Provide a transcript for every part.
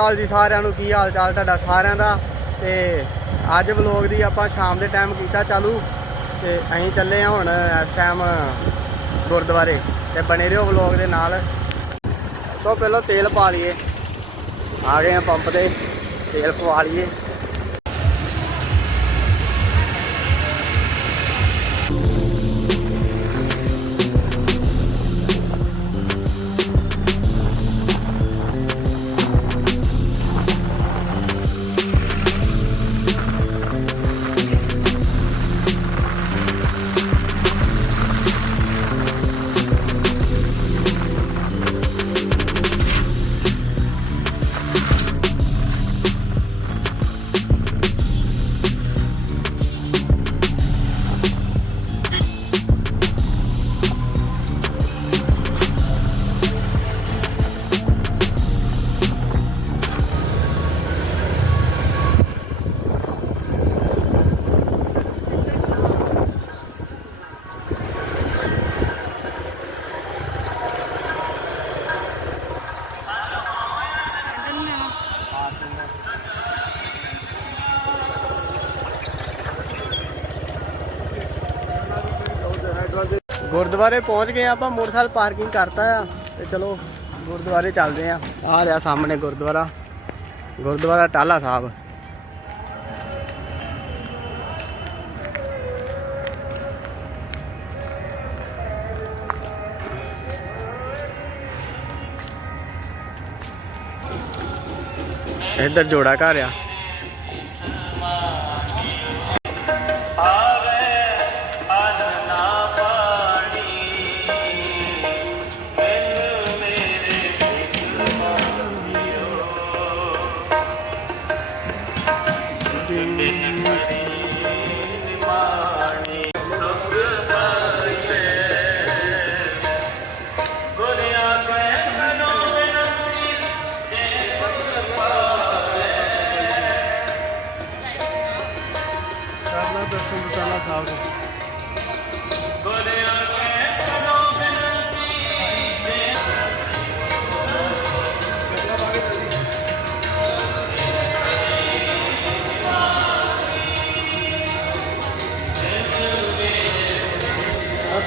ਹਾਲ ਜੀ ਸਾਰਿਆਂ ਨੂੰ, ਕੀ ਹਾਲ ਚਾਲ ਤੁਹਾਡਾ ਸਾਰਿਆਂ ਦਾ? ਤੇ ਅੱਜ ਵਲੋਗ ਦੀ ਆਪਾਂ ਸ਼ਾਮ ਦੇ ਟਾਈਮ ਕੀਤਾ, ਚਾਲੂ। ਤੇ ਅਸੀਂ ਚੱਲੇ ਆ ਹੁਣ ਇਸ ਟਾਈਮ ਗੁਰਦੁਆਰੇ। ਤੇ ਬਣੇ ਰਹੋ ਵਲੋਗ ਦੇ ਨਾਲ। ਤੋਂ ਪਹਿਲਾਂ ਤੇਲ ਪਾ ਲਈਏ। ਆ ਗਏ ਆ ਪੰਪ ਤੇ। ਤੇਲ ਪਵਾ ਲਈਏ। ਗੁਰਦੁਆਰੇ ਪਹੁੰਚ ਗਏ ਆ ਆਪਾਂ, ਮੋਟਰਸਾਈਕਲ ਪਾਰਕਿੰਗ ਕਰਤਾ ਆ ਤੇ ਚਲੋ ਗੁਰਦੁਆਰੇ ਚੱਲਦੇ ਆ। ਆ ਰਿਹਾ ਸਾਹਮਣੇ ਗੁਰਦੁਆਰਾ ਗੁਰਦੁਆਰਾ ਟਾਲਾ ਸਾਹਿਬ। ਇੱਧਰ ਜੋੜਾ ਘਰ ਆ। Música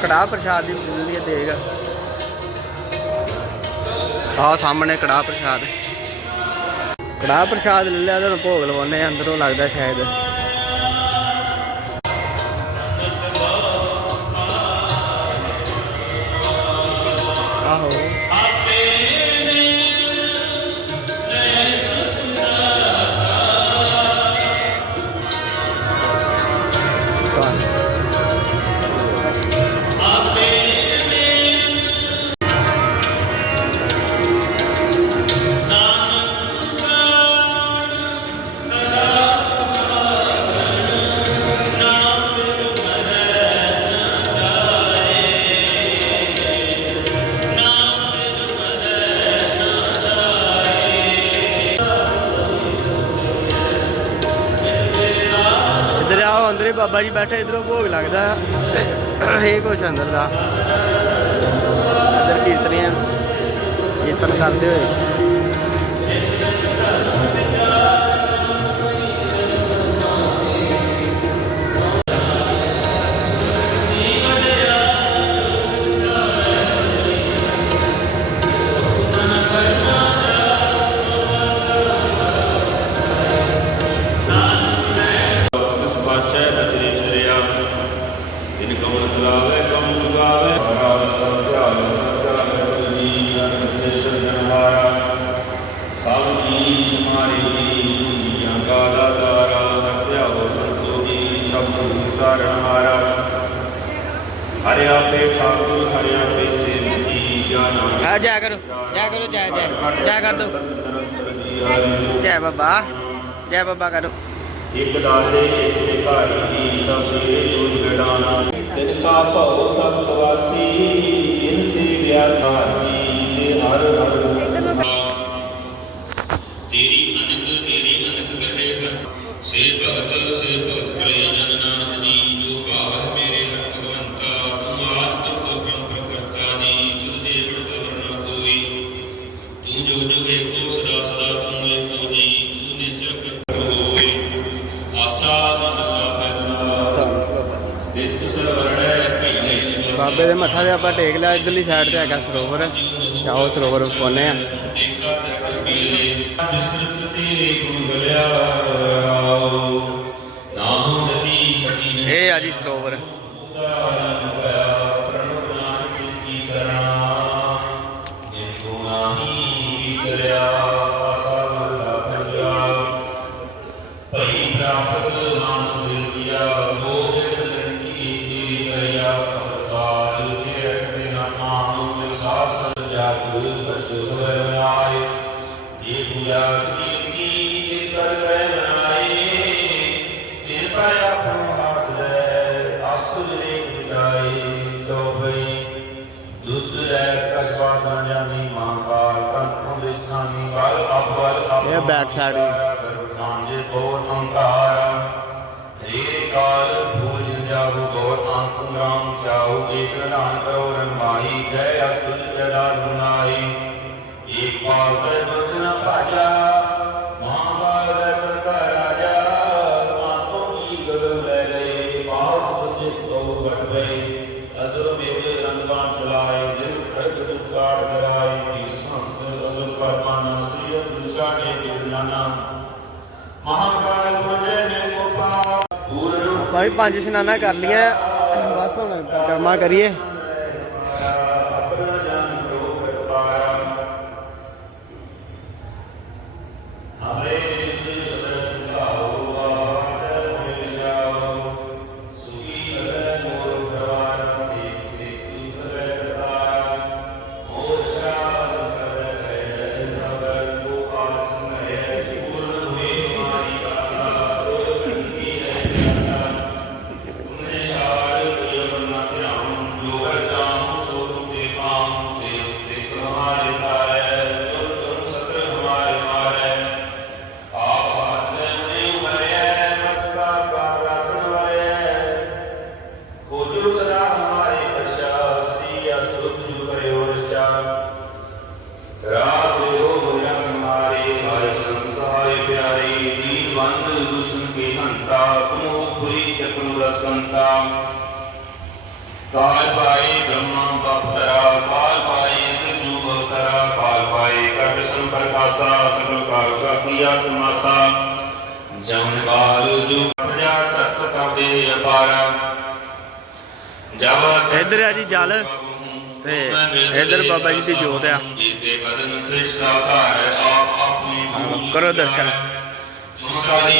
ਕੜਾਹ ਪ੍ਰਸ਼ਾਦ ਦੀ ਮਿਲਦੀ ਹੈ ਆਹ ਸਾਹਮਣੇ ਕੜਾਹ ਪ੍ਰਸ਼ਾਦ। ਕੜਾਹ ਪ੍ਰਸ਼ਾਦ ਲੈ ਲਿਆ ਤੇ ਭੋਗ ਲਵਾਉਣੇ ਅੰਦਰੋਂ ਲੱਗਦਾ ਸ਼ਾਇਦ। ਆਹੋ। ਬਾਬਾ ਜੀ ਬੈਠੇ, ਇਧਰੋਂ ਭੋਗ ਲੱਗਦਾ। ਤੇ ਇਹ ਕੁਛ ਅੰਦਰ ਦਾ। ਅੰਦਰ ਕੀਰਤਨੀਆਂ ਕੀਰਤਨ ਕਰਦੇ ਹੋਏ। ਆਪੇ ਸੇਵ ਜੀ ਜਾਨਾ ਆ ਜਾ ਕਰੋ ਜਾ ਕਰੋ ਜੈ ਜੈ ਜੈ ਕਰ ਦੋ। ਜੈ ਬਾਬਾ ਜੈ ਬਾਬਾ ਕਰੋ। ਇਕ ਡਾਲੇ ਇਕ ਭਾਈ ਦੀ ਸਭ ਦੇ ਦੁਜ ਗਡਾਨਾ ਤਿਨ ਕਾ ਭਉ ਸਭ ਤਵਾਸੀ ਇਨ ਸੇ ਤੇ ਹਰ ਹਰ ਬਾਬੇ ਦੇ ਮੱਥਾ ਤੇ ਆਪਾਂ ਟੇਕ ਲਿਆ, ਇਧਰਲੀ ਸਾਈਡ ਤੇ ਹੈਗਾ ਸਰੋਵਰ। ਜਾਓ ਸਰੋਵਰ ਪਾਉਨੇ ਆ। ਇਹ ਆ ਜੀ ਸਰੋਵਰ। ਕੀ ਸਰਣਾ ਜਿਨ ਕੋ ਨਾਹੀ ਵਿਸਰਿਆ ਅਬਲ ਇਹ back side ਹੈ। ਸਾਂਝੇ ਕੋਟ ਹੰਕਾਰ ਰੇ ਕਾਲ ਭੂਜ ਜਾਉ ਗੋਰ ਆਂ ਸੰਗਰਾਮ ਚਾਉ ਏਕ ਨਾਨ ਕਰੋ ਰਮਾਈ ਜੈ ਅਸਤੁਜ ਜਦਾ ਗੁਨਾਈ ਏਕ ਪਾਲ ਕਰ ਦੁੱਧ ਨ ਆਪਾਂ ਵੀ ਪੰਜ ਇਸ਼ਨਾਨਾਂ ਕਰ ਲੀਆਂ ਬਸ ਹੁਣ ਕਰਮਾ ਕਰੀਏ। ਰਸੰਤਾ ਕਾਲ ਪਾਈ ਬ੍ਰਹਮਾ ਬਖਤਰਾ ਕਾਲ ਪਾਈ ਸਿੱਧੂ ਬਖਤਰਾ ਕਾਲ ਪਾਈ ਕਰ ਸੰਪਰਕਾਸਾ ਸਗਲ ਕਾਲ ਕਾ ਕੀਆ ਤਮਾਸਾ ਜਮਨ ਕਾਲ ਜੋ ਪ੍ਰਜਾ ਤਤ ਕਬਦੇ ਅਪਾਰਾ। ਜਬ ਇੱਧਰ ਆ ਜੀ ਜਲ ਤੇ ਇੱਧਰ ਬਾਬਾ ਜੀ ਦੀ ਜੋਤ ਆ। ਕਰੋ ਦਰਸ਼ਨ। ਸਾਰੀ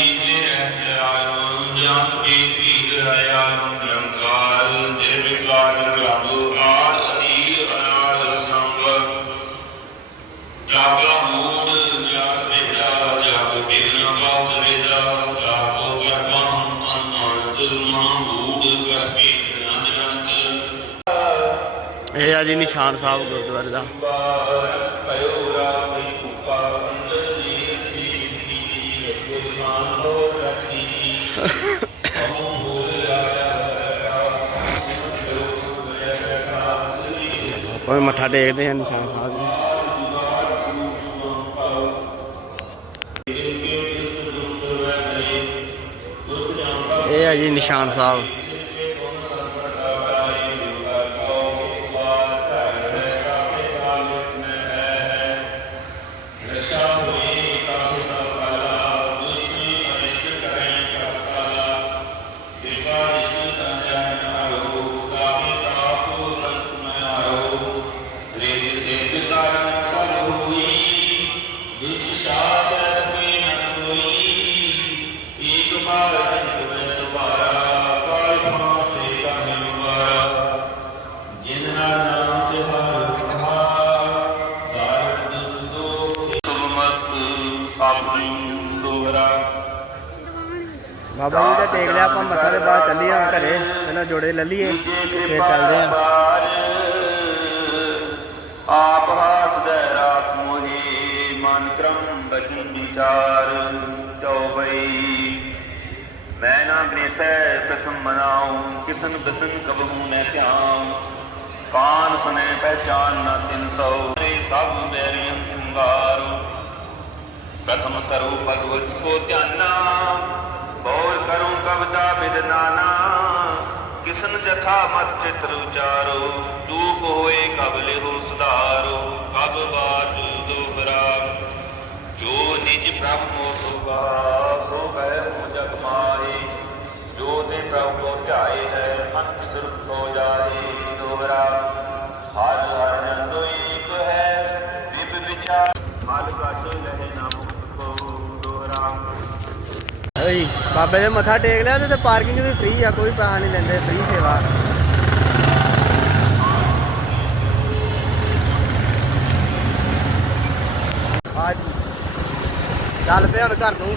ਕਰੋ ਸੁਭਿਆ ਬਰਕਾ ਸ੍ਰੀ ਆਪਾਂ ਵੀ ਮੱਥਾ ਟੇਕਦੇ ਆ ਨਿਸ਼ਾਨ ਸਾਹਿਬ ਜੀ। ਇਹ ਆ ਜੀ ਨਿਸ਼ਾਨ ਸਾਹਿਬ। ਬਾਬਾ ਜੀ ਦਾ ਟੇਕ ਲਿਆ, ਆਪਾਂ ਮੱਥਾ ਦੇ ਬਾਅਦ ਚੱਲੀਏ ਹੁਣ ਘਰੇ ਪਹਿਲਾਂ ਜੋੜੇ ਲੈ ਲਈਏ, ਫਿਰ ਚੱਲਦੇ ਆ ਆਪ ਹਾਥ ਦੇ ਰਾਤ ਮੋਹੀ, ਮਨ ਕਰਮ ਬਚਨ ਵਿਚਾਰ ਚੌਬਈ ਮੈਂ ਨਾ ਗ੍ਰੇਸੈ ਪ੍ਰਥਮ ਮਨਾਉ, ਕਿਸਨ ਬਸਨ ਕਬਹੂ ਮੈਂ ਧਿਆਨ ਕਾਨ ਸੁਨੇ ਪਹਿਚਾਨ ਨਾ ਤਿਨ ਸੋ ਸਭ ਮੇਰੀਆਂ ਸਿੰਗਾਰ। ਪ੍ਰਥਮ ਕਰੋ ਭਗਵਤ ਕੋ ਧਿਆਨਾ ਬੋਲ ਕਰੂੰ ਕਵਿਤਾ ਵਿਦ ਨਾਨਾ ਕਿਸ ਜਥਾ ਮਤ ਚਿਤ੍ਰ ਉਚਾਰੋ ਦੂਪ ਹੋਏ ਕਬ ਲਿਹੁ ਸੁਧਾਰੋ, ਕਬ ਬਾਤ ਦੋਹਰਾ ਜੋ ਨਿਜ ਪ੍ਰਭ ਕੋ ਸੁਗਾ ਸੋ ਕਹਿ ਹੋ ਜਗ ਮਾਹੀ, ਜੋ ਤੇ ਪ੍ਰਭ ਕੋ ਧਿਆਏ ਹੈ, ਅੰਤ ਸਿਰ ਕੋ ਜਾਏ ਦੋਹਰਾ ਹਰ ਹਰ ਜਨ ਤੋਂ ਏਕ ਹੈ ਵਿਭ ਵਿਚਾਰ ਮਲ ਗਾਸੋ ਲਹਿ ਨਾ ਮੁਕਤ ਕੋ ਦੋਹਰਾ ਓਏ ਬਾਬੇ ਦੇ ਮੱਥਾ ਟੇਕ ਲਿਆ ਤੇ ਤੇ ਪਾਰਕਿੰਗ ਵੀ ਫ੍ਰੀ ਆ, ਕੋਈ ਪੈਸਾ ਨਹੀਂ ਲੈਂਦੇ ਫ੍ਰੀ ਸੇਵਾ। ਆ ਜੀ। ਚੱਲ ਪਿਆ ਹੁਣ ਘਰ ਨੂੰ।